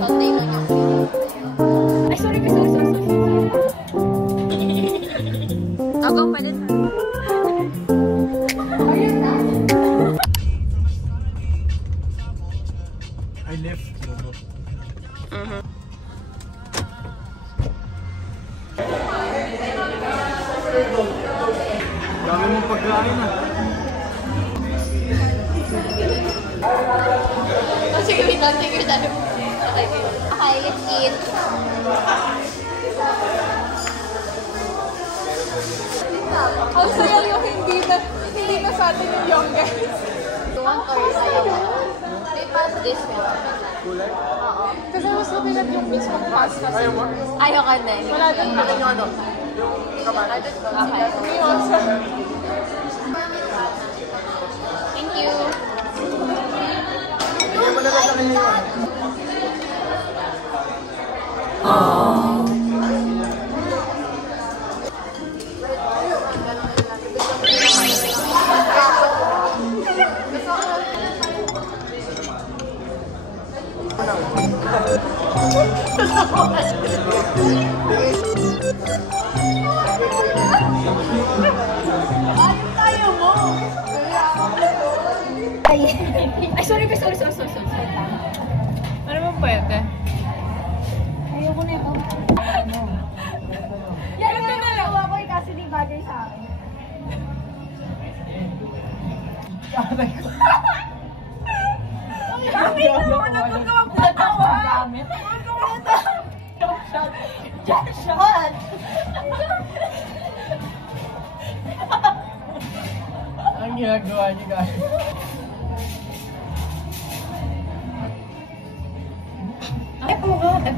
Sunday lang yung ay, sorry. Ako, pwede na. I left. Dami mong pagkain ah. Oh, sige, wait lang. Okay, let's eat. Ang saya yung hindi na sa atin yung young guys. You want or ayaw mo? They pass this one. Kulay? Oo. Kasi mas mabilit yung mismong pasta. Ayaw mo? Ayaw ka na. Wala din. Akin yung ano. Okay. Me also. Thank you. Hindi mo na lang sa kanya yun. Ay, sorry. Ano ba pwede? Ayoko na ito. Yan na lang. Ako eh, kasi di bagay sa akin. Gamit mo! Nagod ka magpatawa! Gamit? What? Ang ginagawa niyo guys.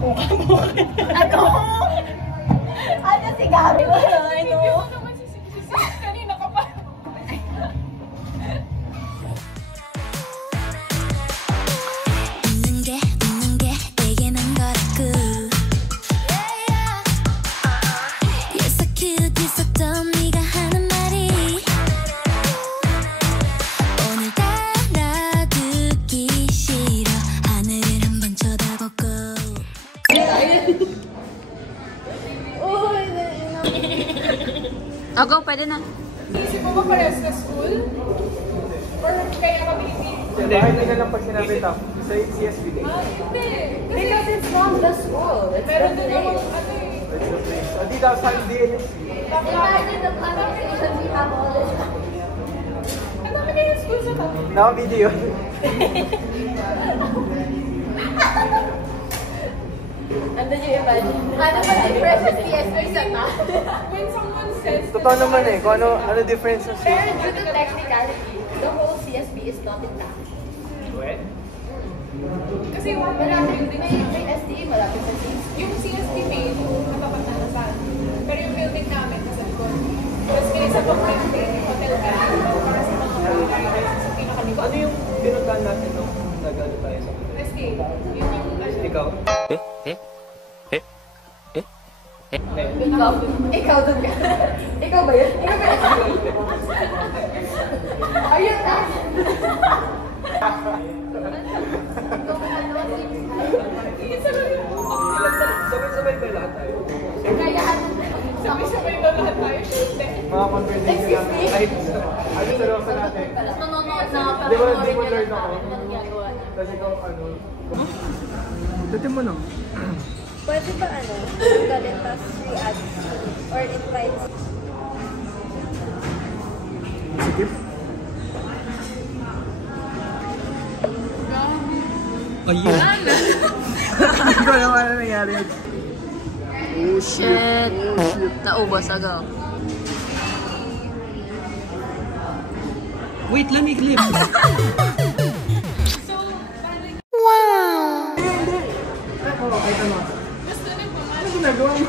Ano? Ano sigari? Hindi mo naman sisig kanina ka pa. 웃는 게 이게 난 거라고. You're so cute, you're so dumb. 네가 하는 말이 오늘따라 듣기 싫어. 하늘을 한번 쳐다보고. Ako, pwede na. Isip mo ba parehas na school? Or kaya ka baby? Hindi, hindi lang pag sinabi ito. Sa CSB day. Hindi. Because it's not the school. It's Meron din ako ano eh. That's the place. Hindi daw sa DNSC. Imagine the conversation we have all the time. Ang dami kayo yung school sa tabi. Naka-video. And then you imagine, ano ba difference sa CSB sa ta? When someone says Totoo naman eh. Kung ano difference sa Pero CSB. due to technicality, the whole CSB is not intact. When? kasi Malapit din yung SDA, malapit sa CSB. yung CSB main, natapat na nasan. Pero yung building namin nasa likod. Tapos kinisa pa po yung hotel bed para sa mga sa pinakalikod. Ano yung pinuntahan natin nung nag-ano tayo sa SDA. Yun yung ikaw? Ikaw dun ka. Ikaw ba yun? Ayun na! Sabay-sabay ba lahat tayo? Kayaan. sabay-sabay na lahat tayo. Syempre. Mga conversation namin. Kahit ano sa rosa natin. Tapos manonood na ka Di ba, para di mo manonood learn ka ako? lang sa ginagawa na. Kasi ikaw ano. Dati mo no? Pwede ba ano, tanggalin tas i-add or invite? Sige. Ayun. Hindi ko alam ano nangyari. Oh shit! Naubos agad. Wait, let me clip. Wow! Hindi! Ay, ano? Gusto rin po Ano ginagawa mo?